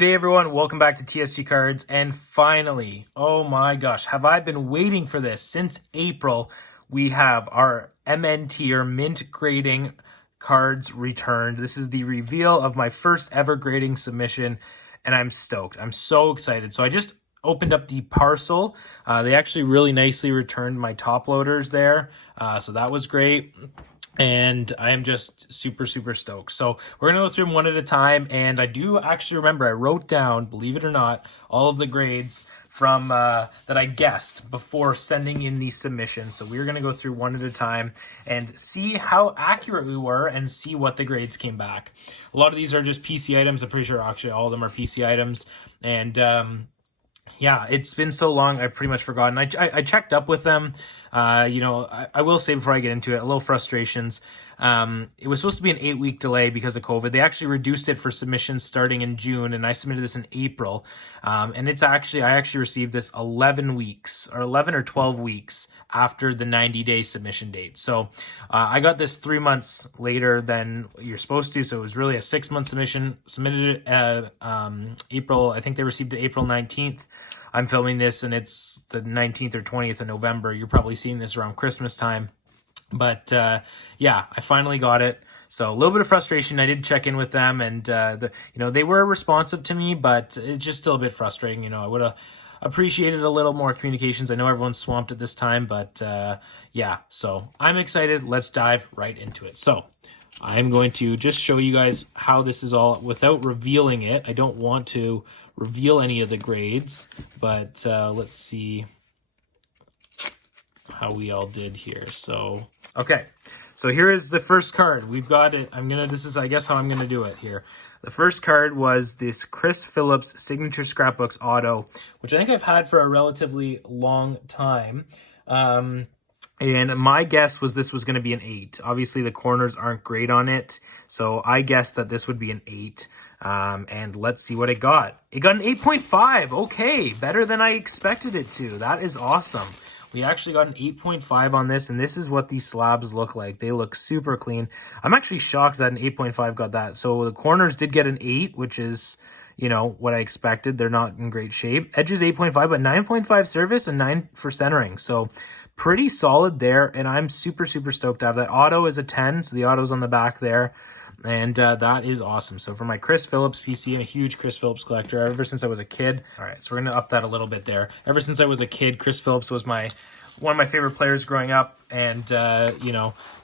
Good day, everyone. Welcome back to TSG Cards. And finally, oh my gosh, have I been waiting for this since April? We have our MNT or mint grading cards returned. This is the reveal of my first ever grading submission, and I'm stoked. I'm so excited. So I just opened up the parcel. They actually really nicely returned my top loaders there. So that was great. And I am just super stoked. So we're going to go through them one at a time. And I do actually remember I wrote down, believe it or not, all of the grades from that I guessed before sending in the submission. So we're going to go through one at a time and see how accurate we were and see what the grades came back. A lot of these are just PC items. I'm pretty sure actually all of them are PC items. And yeah, it's been so long, I've pretty much forgotten. I checked up with them. I will say before I get into it, a little frustrations. It was supposed to be an 8-week delay because of COVID. They actually reduced it for submissions starting in June, and I submitted this in April. And I actually received this 11 or 12 weeks after the 90-day submission date. So I got this 3 months later than you're supposed to. So it was really a 6-month submission. Submitted it April. I think they received it April 19th. I'm filming this and it's the 19th or 20th of November. You're probably seeing this around Christmas time. But yeah, I finally got it. So a little bit of frustration. I did check in with them and they were responsive to me, but it's just still a bit frustrating. I would have appreciated a little more communications. I know everyone's swamped at this time, but yeah, so I'm excited. Let's dive right into it. So I'm going to just show you guys how this is all without revealing it. I don't want to reveal any of the grades, but let's see how we all did here. So, okay. So here is the first card. We've got it. This is, I guess, how I'm going to do it here. The first card was this Chris Phillips Signature Scrapbooks Auto, which I think I've had for a relatively long time. And my guess was this was going to be an 8. Obviously, the corners aren't great on it, so I guessed that this would be an 8. And let's see what it got. It got an 8.5. Okay, better than I expected it to. That is awesome. We actually got an 8.5 on this, and this is what these slabs look like. They look super clean. I'm actually shocked that an 8.5 got that. So the corners did get an 8, which is, what I expected. They're not in great shape. Edges 8.5, but 9.5 surface and 9 for centering. So pretty solid there, and I'm super stoked to have that. Auto is a 10, so the auto's on the back there, and that is awesome. So for my Chris Phillips PC, I'm a huge Chris Phillips collector ever since I was a kid. All right, so we're going to up that a little bit there. Ever since I was a kid, Chris Phillips was one of my favorite players growing up, and,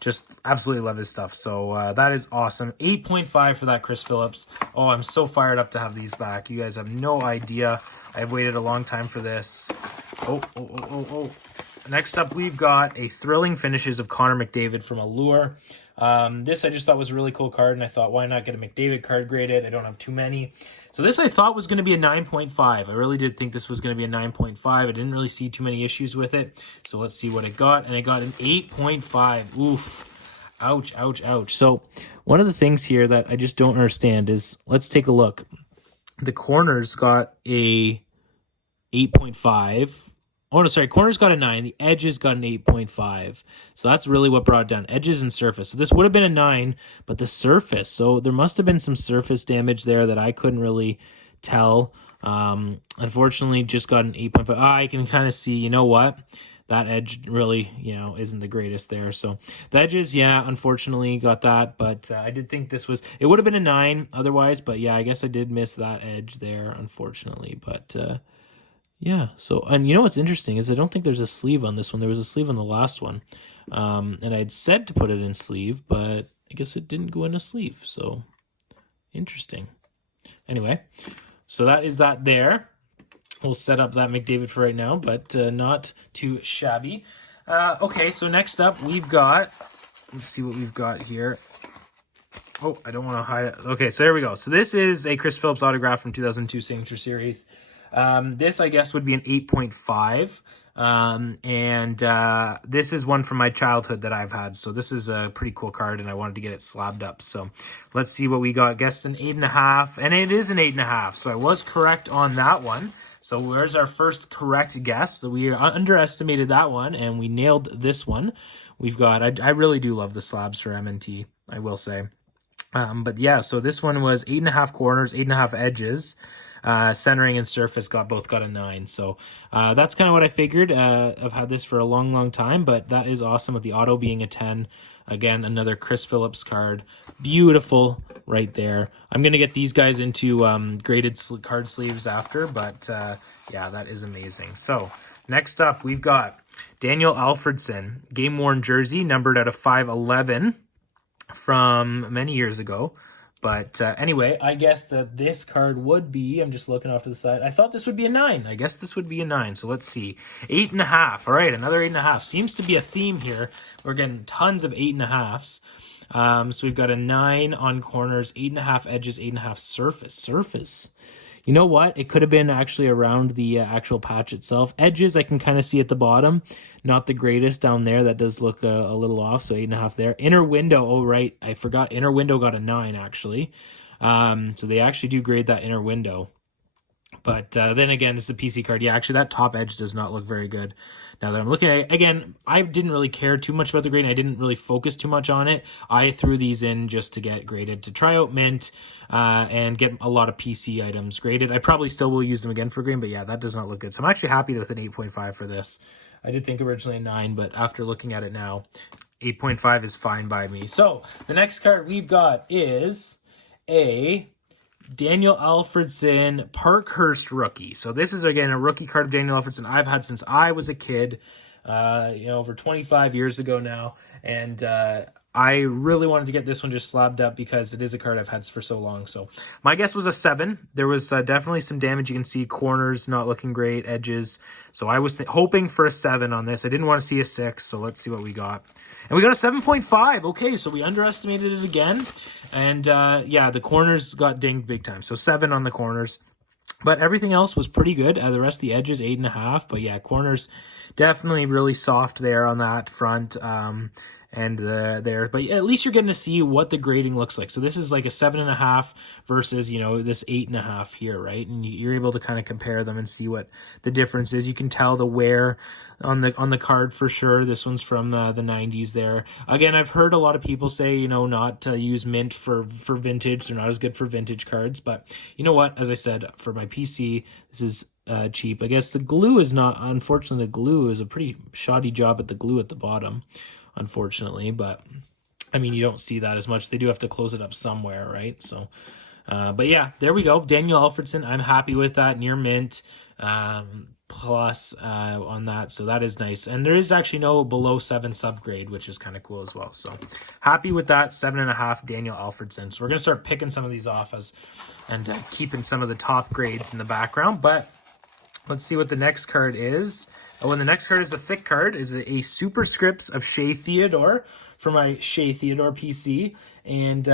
just absolutely love his stuff. So that is awesome. 8.5 for that Chris Phillips. Oh, I'm so fired up to have these back. You guys have no idea. I've waited a long time for this. Oh. Next up, we've got a Thrilling Finishes of Connor McDavid from Allure. This I just thought was a really cool card, and I thought, why not get a McDavid card graded? I don't have too many. So this I thought was going to be a 9.5. I really did think this was going to be a 9.5. I didn't really see too many issues with it. So let's see what it got. And it got an 8.5. Oof. Ouch. So one of the things here that I just don't understand is, let's take a look. The corners got a 8.5. Oh, no, sorry. Corners got a 9. The edges got an 8.5. So that's really what brought it down. Edges and surface. So this would have been a 9, but the surface. So there must have been some surface damage there that I couldn't really tell. Unfortunately, just got an 8.5. I can kind of see, you know what? That edge really, isn't the greatest there. So the edges, yeah, unfortunately got that. But I did think it would have been a 9 otherwise. But yeah, I guess I did miss that edge there, unfortunately. But yeah, so, and what's interesting is I don't think there's a sleeve on this one. There was a sleeve on the last one. And I'd said to put it in sleeve, but I guess it didn't go in a sleeve. So, interesting. Anyway, so that is that there. We'll set up that McDavid for right now, but not too shabby. Okay, so next up we've got, let's see what we've got here. Oh, I don't want to hide it. Okay, so there we go. So this is a Chris Phillips autograph from 2002 Signature Series. This, I guess, would be an 8.5. And this is one from my childhood that I've had. So this is a pretty cool card, and I wanted to get it slabbed up. So let's see what we got. Guessed an 8.5, and it is an 8.5. So I was correct on that one. So where's our first correct guess? So we underestimated that one, and we nailed this one. We've got, I really do love the slabs for MNT, I will say. But yeah, so this one was 8.5 corners, 8.5 edges. Centering and surface both got a 9. So that's kind of what I figured. I've had this for a long time, but that is awesome with the auto being a 10. Again, another Chris Phillips card. Beautiful right there. I'm going to get these guys into graded card sleeves after, but yeah, that is amazing. So next up, we've got Daniel Alfredsson, game-worn jersey, numbered out of 511 from many years ago. But anyway, I guess that this card would be, I'm just looking off to the side. I thought this would be a 9. I guess this would be a 9. So let's see. 8.5. All right, another 8.5. Seems to be a theme here. We're getting tons of 8.5s. So we've got a 9 on corners, 8.5 edges, 8.5 surface. You know what? It could have been actually around the actual patch itself. Edges, I can kind of see at the bottom. Not the greatest down there. That does look a little off, so 8.5 there. Inner window, oh, right. I forgot. Inner window got a 9, actually. So they actually do grade that inner window. But then again, it's a PC card. Yeah, actually, that top edge does not look very good. Now that I'm looking at it, again, I didn't really care too much about the grading. I didn't really focus too much on it. I threw these in just to get graded, to try out Mint and get a lot of PC items graded. I probably still will use them again for green, but yeah, that does not look good. So I'm actually happy with an 8.5 for this. I did think originally a 9, but after looking at it now, 8.5 is fine by me. So the next card we've got is a Daniel Alfredsson Parkhurst rookie. So this is, again, a rookie card of Daniel Alfredsson I've had since I was a kid, over 25 years ago now. And I really wanted to get this one just slabbed up because it is a card I've had for so long. So my guess was a 7. There was definitely some damage. You can see corners not looking great, edges. So I was hoping for a 7 on this. I didn't want to see a 6, so let's see what we got. And we got a 7.5. Okay, so we underestimated it again. And yeah, the corners got dinged big time. So 7 on the corners. But everything else was pretty good. The rest of the edges, 8.5. But yeah, corners definitely really soft there on that front. And there, but at least you're getting to see what the grading looks like. So this is like a 7.5 versus, this 8.5 here, right? And you're able to kind of compare them and see what the difference is. You can tell the wear on the card for sure. This one's from the 90s there. Again, I've heard a lot of people say, not to use Mint for vintage. They're not as good for vintage cards. But you know what? As I said, for my PC, this is cheap. I guess the glue is not, unfortunately, the glue is a pretty shoddy job at the glue at the bottom, unfortunately, but I mean, you don't see that as much. They do have to close it up somewhere, right? So, but yeah, there we go. Daniel Alfredsson, I'm happy with that. Near mint, plus on that, so that is nice. And there is actually no below 7 subgrade, which is kind of cool as well. So happy with that. 7.5 Daniel Alfredsson. So we're gonna start picking some of these off and keeping some of the top grades in the background. But let's see what the next card is. Oh, and the next card is the thick card, is a Superscripts of Shea Theodore for my Shea Theodore PC. And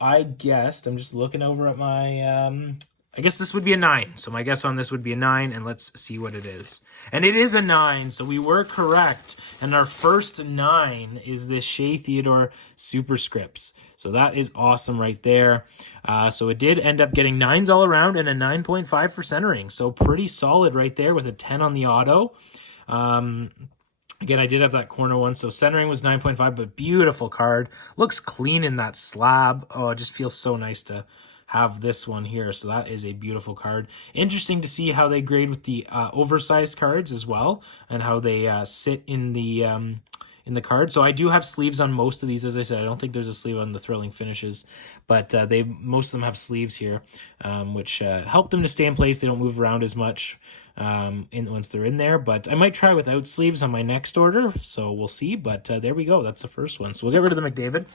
I guessed, I'm just looking over at my, I guess this would be a 9. So my guess on this would be a 9, and let's see what it is. And it is a 9, so we were correct. And our first 9 is this Shea Theodore Superscripts. So that is awesome right there. So it did end up getting 9s all around and a 9.5 for centering. So pretty solid right there with a 10 on the auto. Again, I did have that corner one, so centering was 9.5, but beautiful card. Looks clean in that slab. Oh, it just feels so nice to have this one here. So that is a beautiful card. Interesting to see how they grade with the oversized cards as well, and how they sit in the card. So I do have sleeves on most of these. As I said, I don't think there's a sleeve on the Thrilling Finishes, but most of them have sleeves here, which help them to stay in place. They don't move around as much once they're in there. But I might try without sleeves on my next order, so we'll see. But there we go. That's the first one. So we'll get rid of the McDavid,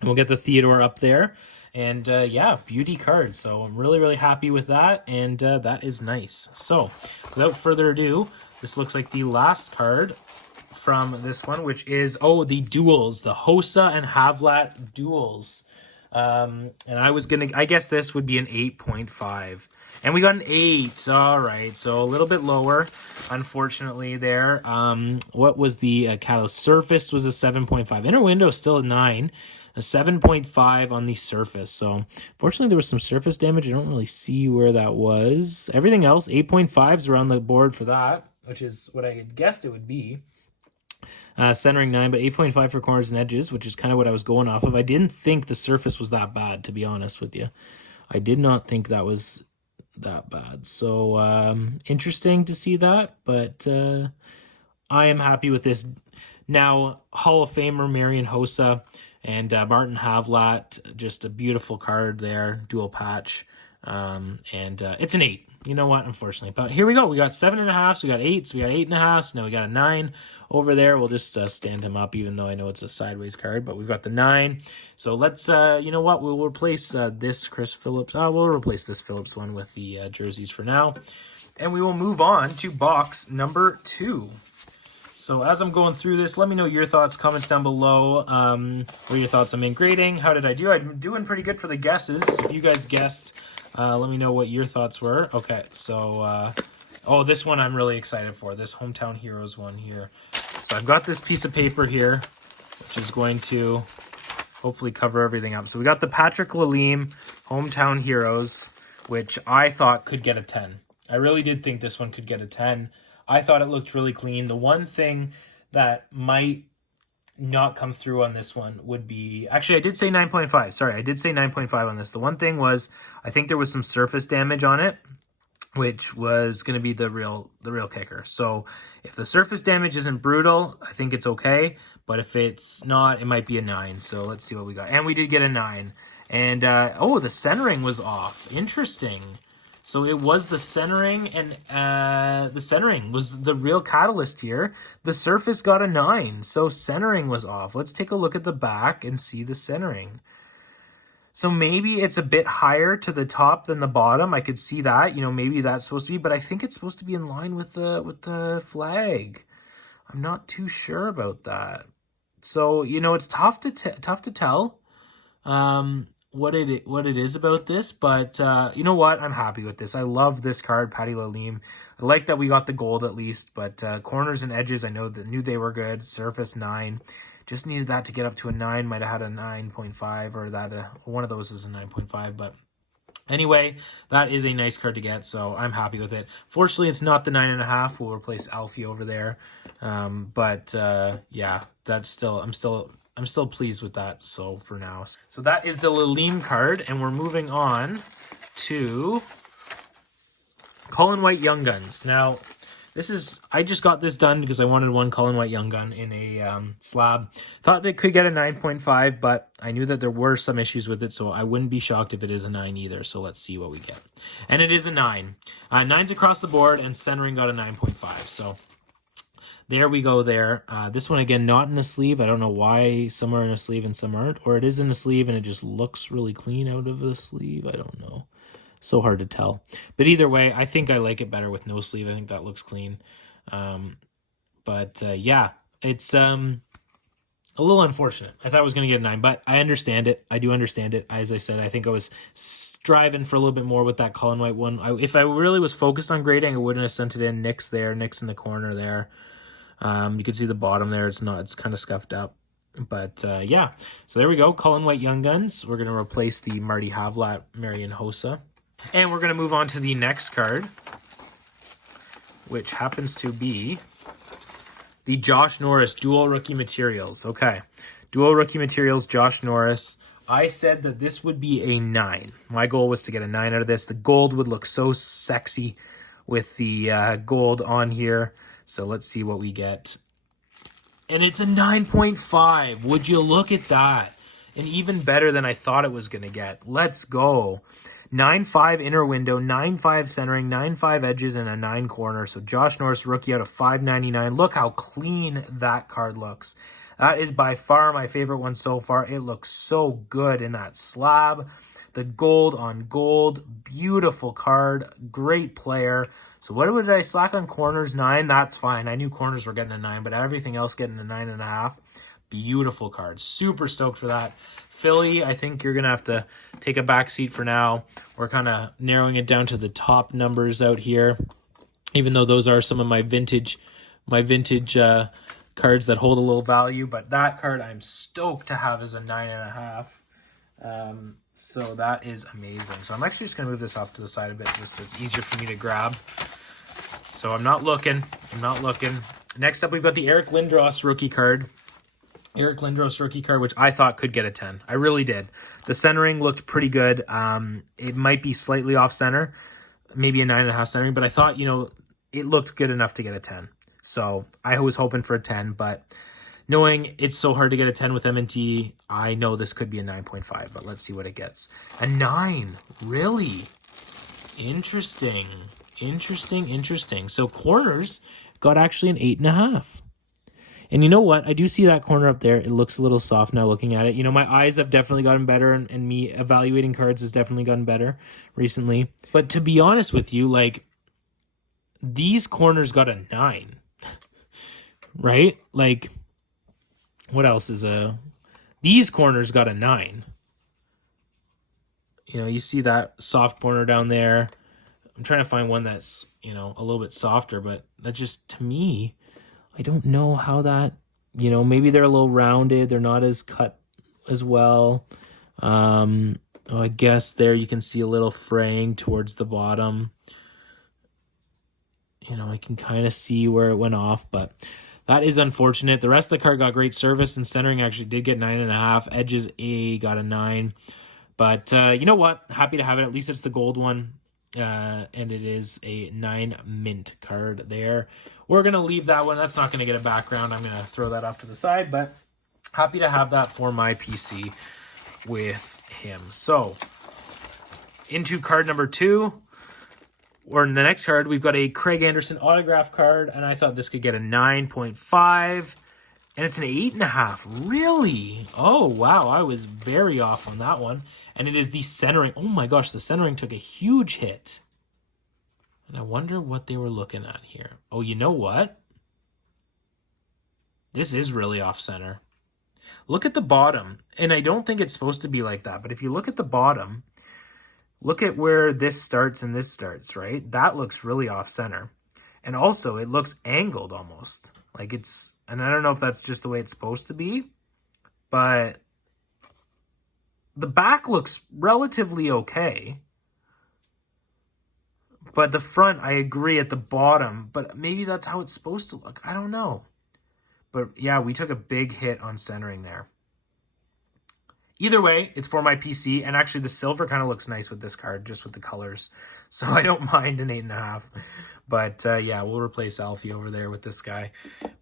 and we'll get the Theodore up there. And yeah, beauty card. So I'm really, really happy with that. And that is nice. So without further ado, this looks like the last card from this one, which is, the duels, the Hossa and Havlat duels. And I guess this would be an 8.5. And we got an 8. All right, so a little bit lower, unfortunately, there. What was the catalyst? Surface was a 7.5. Inner window still a 9. A 7.5 on the surface. So, fortunately, there was some surface damage. I don't really see where that was. Everything else, 8.5s are on the board for that, which is what I had guessed it would be. Centering 9, but 8.5 for corners and edges, which is kind of what I was going off of. I didn't think the surface was that bad, to be honest with you. I did not think that was that bad. So interesting to see that, but I am happy with this. Now, Hall of Famer Marian Hossa and Martin Havlat, just a beautiful card there, dual patch. It's an 8. You know what? Unfortunately. But here we go. We got 7.5, so we got 8, so we got 8.5, so now we got a 9 over there. We'll just stand him up, even though I know it's a sideways card, but we've got the 9. So let's, you know what? We'll replace this Chris Phillips. We'll replace this Phillips one with the jerseys for now. And we will move on to box number 2. So as I'm going through this, let me know your thoughts, comments down below. What are your thoughts on main grading? How did I do? I'm doing pretty good for the guesses. If you guys guessed, let me know what your thoughts were. Okay, so, oh, this one I'm really excited for. This Hometown Heroes one here. So I've got this piece of paper here, which is going to hopefully cover everything up. So we got the Patrick Lalime Hometown Heroes, which I thought could get a 10. I really did think this one could get a 10. I thought it looked really clean. The one thing that might not come through on this one would be... Actually, I did say 9.5. Sorry, I did say 9.5 on this. The one thing was I think there was some surface damage on it, which was going to be the real kicker. So if the surface damage isn't brutal, I think it's okay. But if it's not, it might be a 9. So let's see what we got. And we did get a 9. And, oh, the centering was off. Interesting. So it was the centering, and the centering was the real catalyst here. The surface got a 9, so centering was off. Let's take a look at the back and see the centering. So maybe it's a bit higher to the top than the bottom. I could see that. You know, maybe that's supposed to be, but I think it's supposed to be in line with the flag. I'm not too sure about that. So, you know, it's tough to tell. What it is about this, but you know what? I'm happy with this. I love this card, Patty Lalime. I like that we got the gold at least, but corners and edges, I knew they were good. Surface 9, just needed that to get up to a 9. Might have had a 9.5, or that one of those is a 9.5, but anyway, that is a nice card to get, so I'm happy with it. Fortunately, it's not the 9.5. We'll replace Alfie over there, but yeah, that's still I'm still pleased with that, so for now. So that is the Lalime card, and we're moving on to Colin White Young Guns. Now, I just got this done because I wanted one Colin White Young Gun in a slab. Thought it could get a 9.5, but I knew that there were some issues with it, so I wouldn't be shocked if it is a 9 either. So let's see what we get. And it is a 9. 9's across the board, and centering got a 9.5, so... There we go there. This one, again, not in a sleeve. I don't know why some are in a sleeve and some aren't. Or it is in a sleeve and it just looks really clean out of the sleeve. I don't know. So hard to tell. But either way, I think I like it better with no sleeve. I think that looks clean. Yeah, it's a little unfortunate. I thought I was going to get a 9, but I understand it. I do understand it. As I said, I think I was striving for a little bit more with that Colin White one. If I really was focused on grading, I wouldn't have sent it in. Nick's there. Nick's in the corner there. You can see the bottom there. It's kind of scuffed up. But, yeah. So there we go. Colin White Young Guns. We're going to replace the Marty Havlat Marian Hossa. And we're going to move on to the next card, which happens to be the Josh Norris Dual Rookie Materials. Okay. Dual Rookie Materials, Josh Norris. I said that this would be a 9. My goal was to get a 9 out of this. The gold would look so sexy with the gold on here. So let's see what we get. And it's a 9.5. Would you look at that? And even better than I thought it was going to get. Let's go. 9.5 inner window, 9.5 centering, 9.5 edges, and a 9 corner. So Josh Norris, rookie out of 5.99. Look how clean that card looks. That is by far my favorite one so far. It looks so good in that slab. The gold on gold, beautiful card, great player. So what did I slack on corners? 9, that's fine. I knew corners were getting a 9, but everything else getting a 9.5. Beautiful card. Super stoked for that. Philly, I think you're going to have to take a back seat for now. We're kind of narrowing it down to the top numbers out here, even though those are some of my vintage cards that hold a little value. But that card I'm stoked to have as a 9.5. So that is amazing. So I'm actually just going to move this off to the side a bit just so it's easier for me to grab. So I'm not looking. Next up, we've got the Eric Lindros rookie card. Eric Lindros rookie card, which I thought could get a 10. I really did. The centering looked pretty good. It might be slightly off center, maybe a 9.5 centering, but I thought, you know, it looked good enough to get a 10. So I was hoping for a 10, but knowing it's so hard to get a 10 with M&T, I know this could be a 9.5, but let's see what it gets. A 9, really? Interesting. So corners got actually an 8.5. And you know what? I do see that corner up there. It looks a little soft now looking at it. You know, my eyes have definitely gotten better, and me evaluating cards has definitely gotten better recently. But to be honest with you, like, these corners got a 9. Right? Like, what else is a... These corners got a 9. You know, you see that soft corner down there. I'm trying to find one that's, you know, a little bit softer, but that just, to me, I don't know how that, you know, maybe they're a little rounded. They're not as cut as well. I guess there you can see a little fraying towards the bottom. You know, I can kind of see where it went off, but that is unfortunate. The rest of the card got great service, and centering actually did get 9.5. Edges A got a 9. But you know what? Happy to have it. At least it's the gold one. And it is a 9 mint card there. We're going to leave that one. That's not going to get a background. I'm going to throw that off to the side, but happy to have that for my PC with him. So into card number 2, or in the next card, we've got a Craig Anderson autograph card, and I thought this could get a 9.5, and it's an 8.5. Really? Oh, wow. I was very off on that one. And it is the centering. Oh my gosh, the centering took a huge hit. And I wonder what they were looking at here. Oh, you know what? This is really off center. Look at the bottom. And I don't think it's supposed to be like that. But if you look at the bottom, look at where this starts and this starts, right? That looks really off center. And also, it looks angled almost. Like it's, and I don't know if that's just the way it's supposed to be, but the back looks relatively okay. But the front, I agree, at the bottom. But maybe that's how it's supposed to look. I don't know. But yeah, we took a big hit on centering there. Either way, it's for my PC. And actually, the silver kind of looks nice with this card, just with the colors. So I don't mind an 8.5. But yeah, we'll replace Alfie over there with this guy.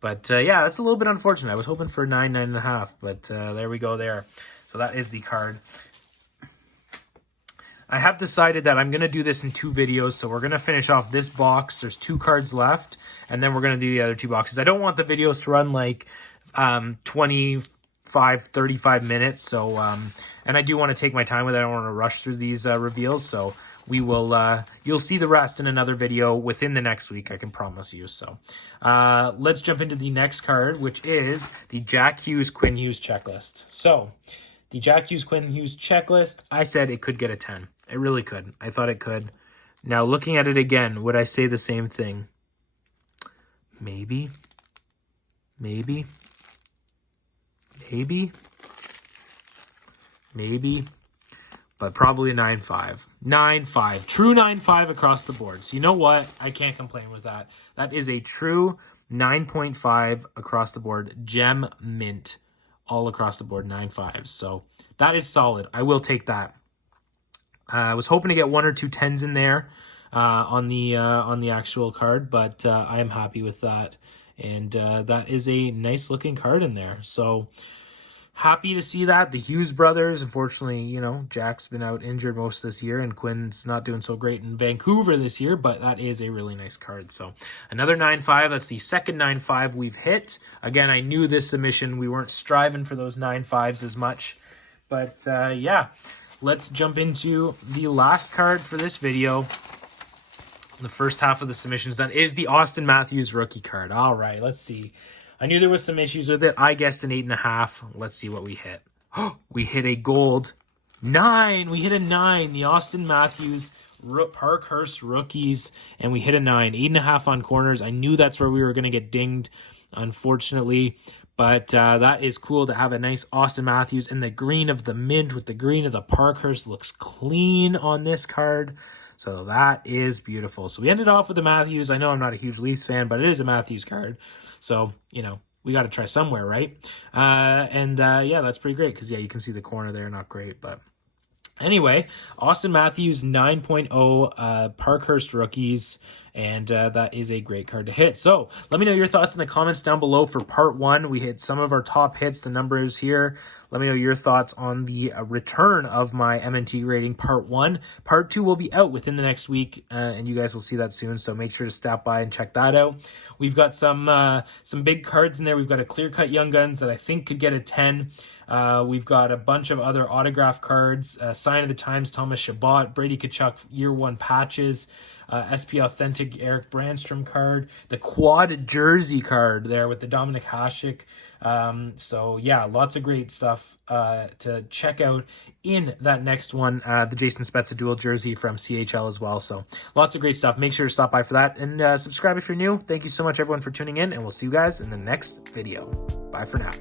But yeah, that's a little bit unfortunate. I was hoping for 9, 9.5. But there we go there. So that is the card. I have decided that I'm going to do this in 2 videos. So we're going to finish off this box. There's 2 cards left. And then we're going to do the other 2 boxes. I don't want the videos to run like 25, 35 minutes. So, and I do want to take my time with it. I don't want to rush through these reveals. So we will, you'll see the rest in another video within the next week. I can promise you. So let's jump into the next card, which is the Jack Hughes, Quinn Hughes checklist. So the Jack Hughes, Quinn Hughes checklist, I said it could get a 10. It really could. I thought it could. Now, looking at it again, would I say the same thing? Maybe. Maybe. Maybe. Maybe. But probably a 9.5. 9.5. True 9.5 across the board. So you know what? I can't complain with that. That is a true 9.5 across the board. Gem mint. All across the board, 9.5s. So that is solid. I will take that. I was hoping to get 1 or 2 10s in there on the actual card, but I am happy with that. And that is a nice looking card in there. So happy to see that. The Hughes brothers, unfortunately, you know, Jack's been out injured most of this year, and Quinn's not doing so great in Vancouver this year, but that is a really nice card. So another 9.5. That's the second 9.5 we've hit. Again, I knew this submission. We weren't striving for those 9.5s as much. But yeah, let's jump into the last card for this video. The first half of the submissions done is the Austin Matthews rookie card. All right, let's see. I knew there was some issues with it. I guessed an 8.5. Let's see what we hit. We hit a gold 9. We hit a 9. The Austin Matthews Parkhurst rookies, and we hit a 9. 8.5 on corners. I knew that's where we were going to get dinged, unfortunately. But that is cool to have a nice Austin Matthews. And the green of the mint with the green of the Parkhurst looks clean on this card. So that is beautiful. So we ended off with the Matthews. I know I'm not a huge Leafs fan, but it is a Matthews card. So, you know, we got to try somewhere, right? Yeah, that's pretty great because, yeah, you can see the corner there. Not great, but anyway, Austin Matthews 9.0 Parkhurst rookies. And that is a great card to hit. So let me know your thoughts in the comments down below for part 1. We hit some of our top hits, the numbers here. Let me know your thoughts on the return of my MNT rating part 1. Part 2 will be out within the next week, and you guys will see that soon. So make sure to stop by and check that out. We've got some big cards in there. We've got a clear-cut Young Guns that I think could get a 10. We've got a bunch of other autograph cards, Sign of the Times, Thomas Chabot, Brady Tkachuk Year 1 patches, SP Authentic Eric Brandstrom card, the quad jersey card there with the Dominic Hasek. So yeah, lots of great stuff to check out in that next one. The Jason Spezza dual jersey from CHL as well. So lots of great stuff. Make sure to stop by for that and subscribe if you're new. Thank you so much everyone for tuning in, and we'll see you guys in the next video. Bye for now.